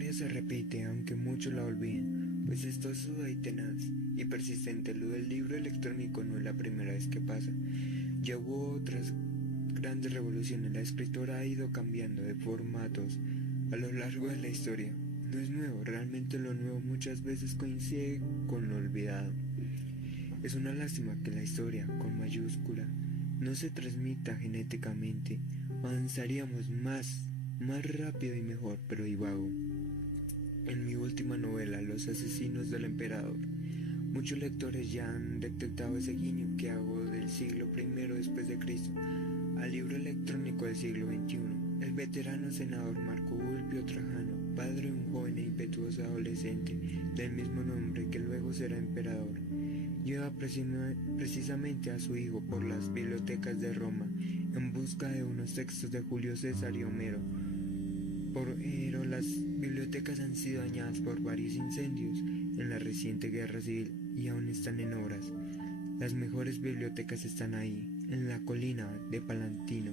historia se repite, aunque muchos la olviden, pues esto es suda y tenaz y persistente. Lo del libro electrónico no es la primera vez que pasa. Ya hubo otras grandes revoluciones. La escritura ha ido cambiando de formatos a lo largo de la historia. No es nuevo, realmente lo nuevo muchas veces coincide con lo olvidado. Es una lástima que la historia, con mayúscula, no se transmita genéticamente. Avanzaríamos más rápido y mejor, pero divago. En mi última novela, Los asesinos del emperador, muchos lectores ya han detectado ese guiño que hago del siglo I después de Cristo al libro electrónico del siglo XXI. El veterano senador Marco Bulbio Trajano, padre de un joven e impetuoso adolescente del mismo nombre que luego será emperador, lleva precisamente a su hijo por las bibliotecas de Roma en busca de unos textos de Julio César y Homero. Pero las bibliotecas han sido dañadas por varios incendios en la reciente guerra civil y aún están en obras. Las mejores bibliotecas están ahí, en la colina de Palantino,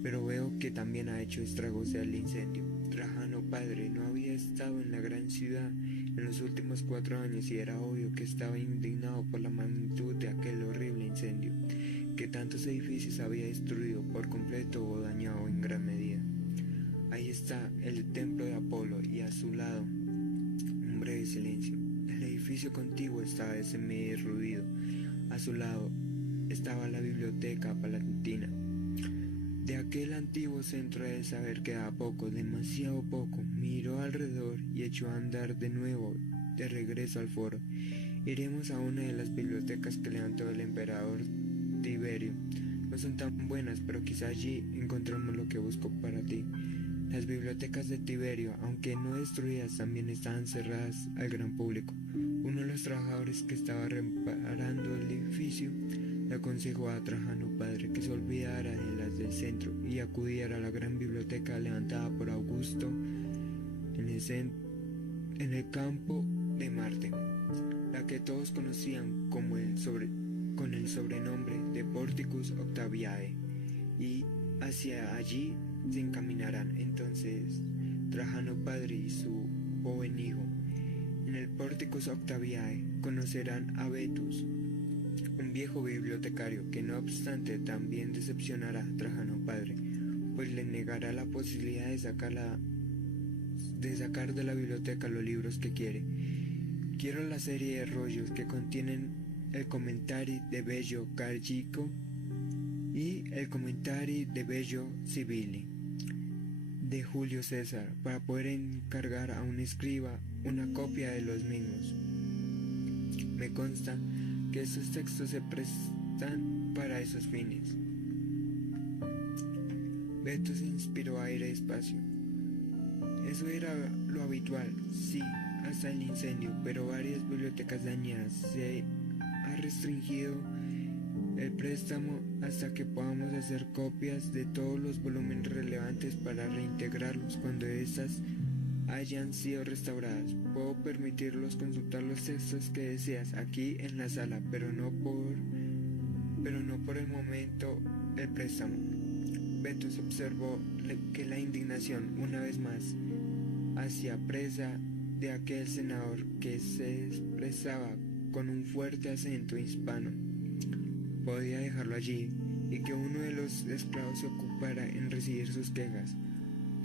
pero veo que también ha hecho estragos el incendio. Trajano padre no había estado en la gran ciudad en los últimos 4 años y era obvio que estaba indignado por la magnitud de aquel horrible incendio, que tantos edificios había destruido por completo o dañado en gran medida. Ahí está el templo de Apolo y a su lado un breve silencio. El edificio contiguo estaba semi-derruido. A su lado estaba la biblioteca palatina. De aquel antiguo centro de saber quedaba poco, demasiado poco. Miró alrededor y echó a andar de nuevo, de regreso al foro. Iremos a una de las bibliotecas que levantó el emperador Tiberio. No son tan buenas, pero quizá allí encontremos lo que busco para ti. Las bibliotecas de Tiberio, aunque no destruidas, también estaban cerradas al gran público. Uno de los trabajadores que estaba reparando el edificio le aconsejó a Trajano padre que se olvidara de las del centro y acudiera a la gran biblioteca levantada por Augusto en el campo de Marte, la que todos conocían con el sobrenombre de Porticus Octaviae, y hacia allí se encaminarán entonces Trajano padre y su joven hijo. En el Porticus Octaviae conocerán a Vetus, un viejo bibliotecario que no obstante también decepcionará a Trajano padre, pues le negará la posibilidad de sacar de la biblioteca los libros que quiere. Quiero la serie de rollos que contienen el Commentari de Bello Gallico y el Commentari de Bello Civili de Julio César, para poder encargar a un escriba una copia de los mismos. Me consta que esos textos se prestan para esos fines. Vetus inspiró aire despacio. Eso era lo habitual, sí, hasta el incendio, pero varias bibliotecas dañadas. Se ha restringido el préstamo hasta que podamos hacer copias de todos los volúmenes relevantes para reintegrarlos cuando estas hayan sido restauradas. Puedo permitirlos consultar los textos que deseas aquí en la sala, pero no por el momento el préstamo. Vetus observó que la indignación, una vez más, hacía presa de aquel senador que se expresaba con un fuerte acento hispano. Podía dejarlo allí y que uno de los esclavos se ocupara en recibir sus quejas,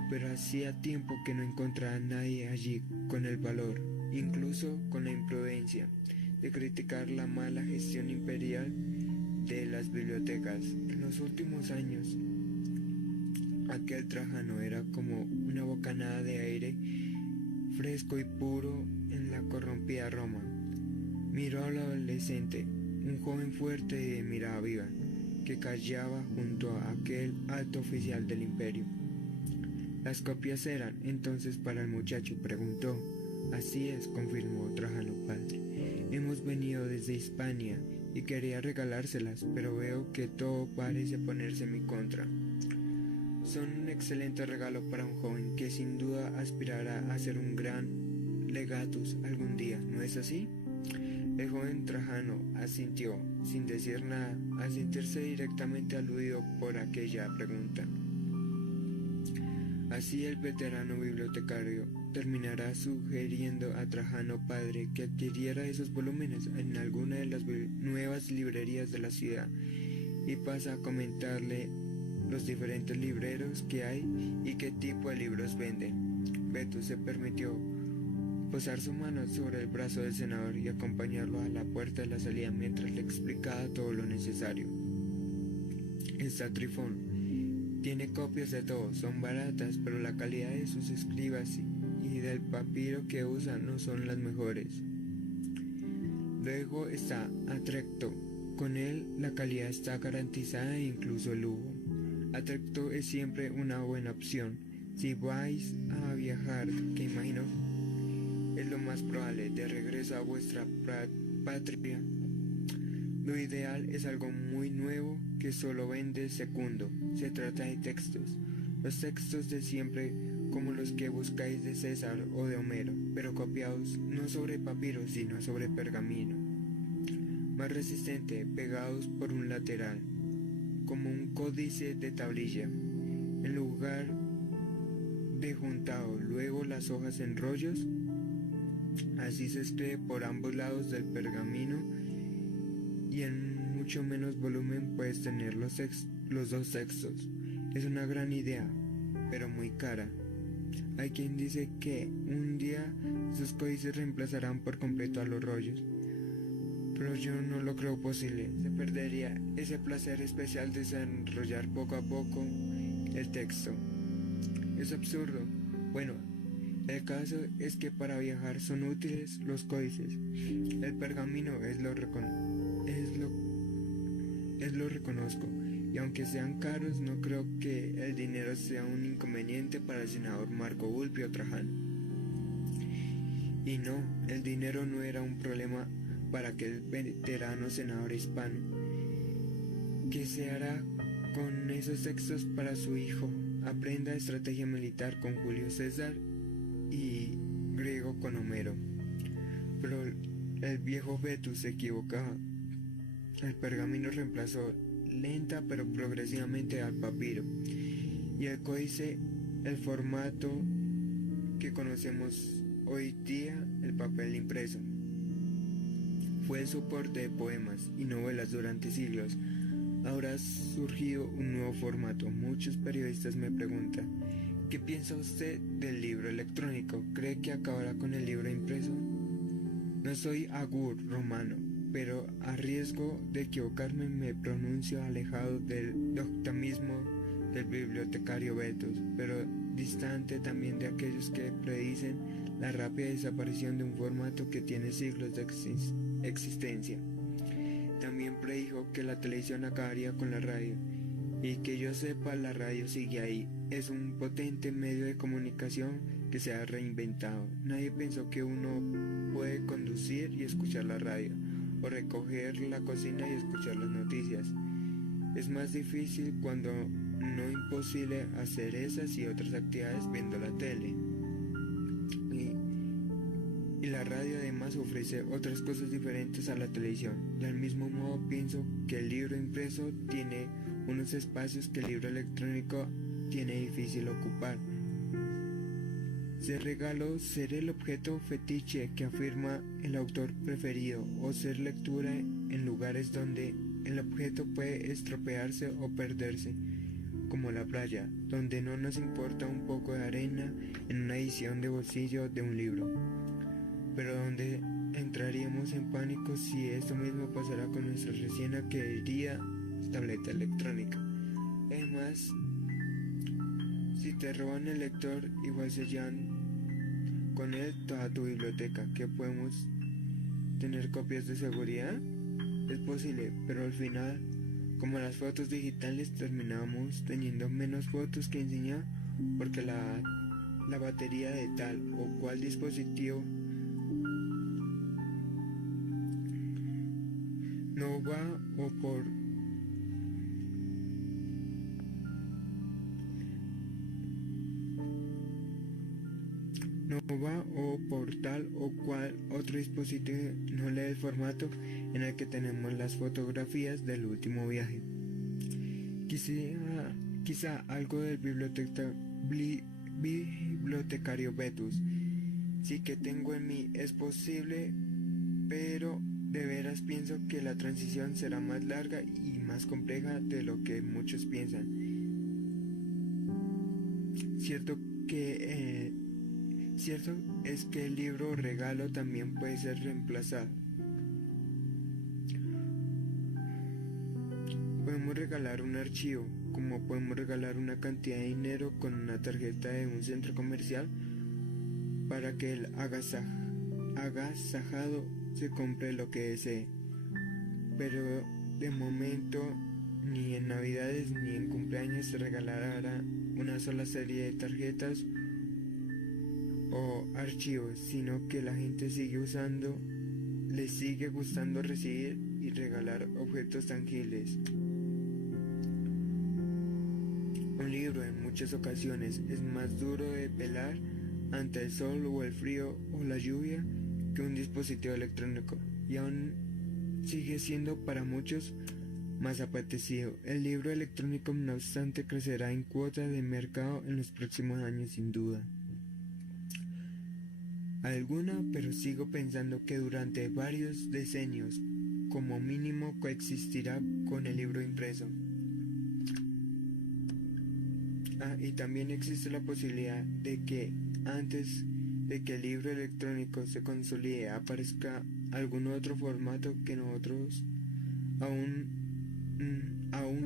pero hacía tiempo que no encontraba a nadie allí con el valor, incluso con la imprudencia, de criticar la mala gestión imperial de las bibliotecas. En los últimos años, aquel Trajano era como una bocanada de aire fresco y puro en la corrompida Roma. Miró al adolescente, un joven fuerte y de mirada viva, que callaba junto a aquel alto oficial del imperio. ¿Las copias eran entonces para el muchacho?, preguntó. Así es, confirmó Trajano padre. Hemos venido desde Hispania y quería regalárselas, pero veo que todo parece ponerse en mi contra. Son un excelente regalo para un joven que sin duda aspirará a ser un gran legatus algún día, ¿no es así? El joven Trajano asintió, sin decir nada, al sentirse directamente aludido por aquella pregunta. Así el veterano bibliotecario terminará sugiriendo a Trajano padre que adquiriera esos volúmenes en alguna de las nuevas librerías de la ciudad y pasa a comentarle los diferentes libreros que hay y qué tipo de libros venden. Betus se permitió posar su mano sobre el brazo del senador y acompañarlo a la puerta de la salida mientras le explicaba todo lo necesario. Está Trifón. Tiene copias de todo, son baratas, pero la calidad de sus escribas y del papiro que usa no son las mejores. Luego está Atrecto. Con él la calidad está garantizada e incluso el lujo. Atrecto es siempre una buena opción. Si vais a viajar, que imagino es lo más probable, de regreso a vuestra patria, lo ideal es algo muy nuevo que solo vende segundo. Se trata de textos, los textos de siempre como los que buscáis de César o de Homero, pero copiados no sobre papiro sino sobre pergamino, más resistente, pegados por un lateral, como un códice de tablilla, en lugar de juntado luego las hojas en rollos. Así se escribe por ambos lados del pergamino y en mucho menos volumen puedes tener los dos textos. Es una gran idea, pero muy cara. Hay quien dice que un día esos códices reemplazarán por completo a los rollos, pero yo no lo creo posible. Se perdería ese placer especial de desarrollar poco a poco el texto. Es absurdo. Bueno, el caso es que para viajar son útiles los códices. El pergamino lo reconozco, y aunque sean caros, no creo que el dinero sea un inconveniente para el senador Marco Vulpio Trajano. Y no, el dinero no era un problema para aquel veterano senador hispano. ¿Qué se hará con esos textos para su hijo? Aprenda estrategia militar con Julio César y griego con Homero. Pero el viejo Betus se equivocaba. El pergamino reemplazó lenta pero progresivamente al papiro, y el códice el formato que conocemos hoy día, el papel impreso. Fue el soporte de poemas y novelas durante siglos. Ahora ha surgido un nuevo formato. Muchos periodistas me preguntan: ¿qué piensa usted del libro electrónico? ¿Cree que acabará con el libro impreso? No soy Agur romano, pero a riesgo de equivocarme me pronuncio alejado del dogmatismo del bibliotecario Betus, pero distante también de aquellos que predicen la rápida desaparición de un formato que tiene siglos de existencia. También predijo que la televisión acabaría con la radio, y que yo sepa la radio sigue ahí. Es un potente medio de comunicación que se ha reinventado. Nadie pensó que uno puede conducir y escuchar la radio, o recoger la cocina y escuchar las noticias. Es más difícil, cuando no imposible, hacer esas y otras actividades viendo la tele. Y la radio además ofrece otras cosas diferentes a la televisión. Del mismo modo pienso que el libro impreso tiene unos espacios que el libro electrónico tiene difícil ocupar. Ser regalo, ser el objeto fetiche que afirma el autor preferido, o ser lectura en lugares donde el objeto puede estropearse o perderse, como la playa, donde no nos importa un poco de arena en una edición de bolsillo de un libro, pero donde entraríamos en pánico si esto mismo pasara con nuestra recién adquirida tableta electrónica. Además, si te roban el lector, igual se llevan con él toda tu biblioteca. ¿Qué podemos tener copias de seguridad? Es posible, pero al final, como las fotos digitales, terminamos teniendo menos fotos que enseñar, porque la batería de tal o cual dispositivo no va o por tal o cual otro dispositivo no lee el formato en el que tenemos las fotografías del último viaje. Quizá algo del bibliotecario Betus sí que tengo en mí es posible, pero de veras pienso que la transición será más larga y más compleja de lo que muchos piensan. Cierto es que el libro regalo también puede ser reemplazado. Podemos regalar un archivo, como podemos regalar una cantidad de dinero con una tarjeta de un centro comercial para que el agasajado se compre lo que desee. Pero de momento ni en Navidades ni en cumpleaños se regalará una sola serie de tarjetas o archivos, sino que la gente le sigue gustando recibir y regalar objetos tangibles. Un libro en muchas ocasiones es más duro de pelar ante el sol o el frío o la lluvia que un dispositivo electrónico, y aún sigue siendo para muchos más apetecido. El libro electrónico, no obstante, crecerá en cuota de mercado en los próximos años sin duda alguna, pero sigo pensando que durante varios decenios como mínimo coexistirá con el libro impreso. Y también existe la posibilidad de que antes de que el libro electrónico se consolide aparezca algún otro formato que nosotros aún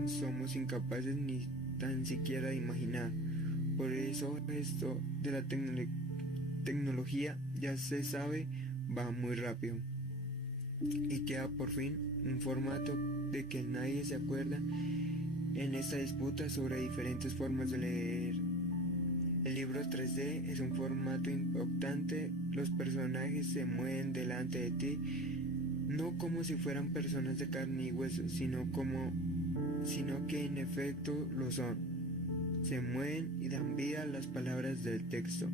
somos incapaces ni tan siquiera de imaginar. Por eso esto de la tecnología, ya se sabe, va muy rápido y queda por fin un formato de que nadie se acuerda en esta disputa sobre diferentes formas de leer. El libro 3D es un formato importante. Los personajes se mueven delante de ti, no como si fueran personas de carne y hueso, sino que en efecto lo son. Se mueven y dan vida a las palabras del texto.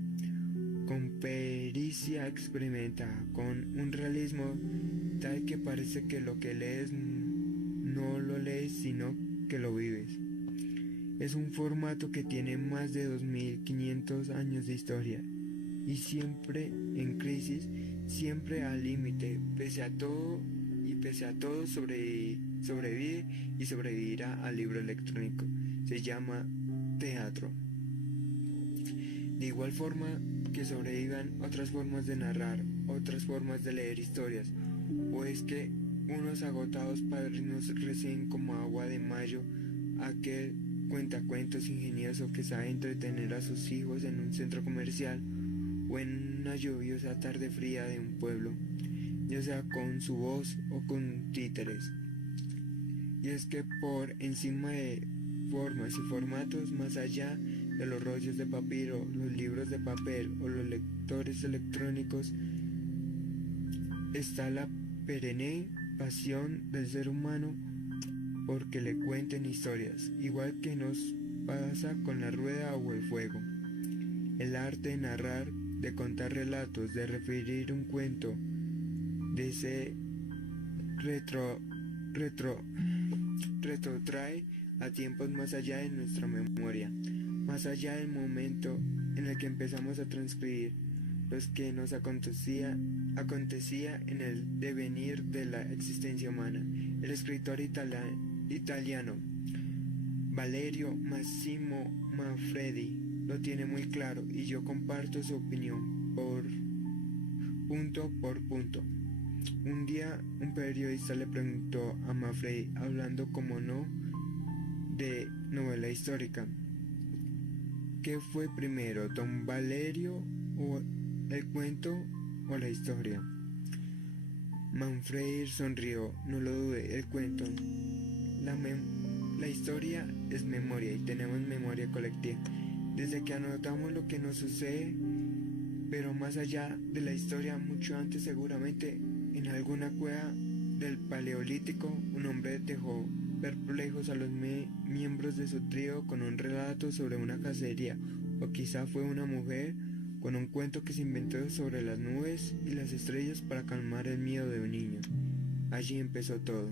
Con pericia experimentada, con un realismo tal que parece que lo que lees no lo lees, sino que lo vives. Es un formato que tiene más de 2500 años de historia y siempre en crisis, siempre al límite. Pese a todo sobrevive y sobrevivirá al libro electrónico. Se llama teatro. De igual forma que sobrevivan otras formas de narrar, otras formas de leer historias, o es que unos agotados padrinos reciben como agua de mayo aquel cuentacuentos ingenioso que sabe entretener a sus hijos en un centro comercial o en una lluviosa tarde fría de un pueblo, ya sea con su voz o con títeres. Y es que por encima de formas y formatos, más allá de los rollos de papiro, los libros de papel o los lectores electrónicos, está la perenne pasión del ser humano porque le cuenten historias, igual que nos pasa con la rueda o el fuego. El arte de narrar, de contar relatos, de referir un cuento, de ese retrotrae a tiempos más allá de nuestra memoria, más allá del momento en el que empezamos a transcribir lo que nos acontecía en el devenir de la existencia humana. El escritor italiano Valerio Massimo Manfredi lo tiene muy claro y yo comparto su opinión punto por punto. Un día un periodista le preguntó a Manfredi, hablando como no de novela histórica, ¿qué fue primero, don Valerio o el cuento o la historia? Manfredi sonrió, no lo dude, el cuento. La historia es memoria y tenemos memoria colectiva. Desde que anotamos lo que nos sucede, pero más allá de la historia, mucho antes seguramente, en alguna cueva del Paleolítico, un hombre dejó perplejos a los miembros de su trío con un relato sobre una cacería, o quizá fue una mujer con un cuento que se inventó sobre las nubes y las estrellas para calmar el miedo de un niño. Allí empezó todo.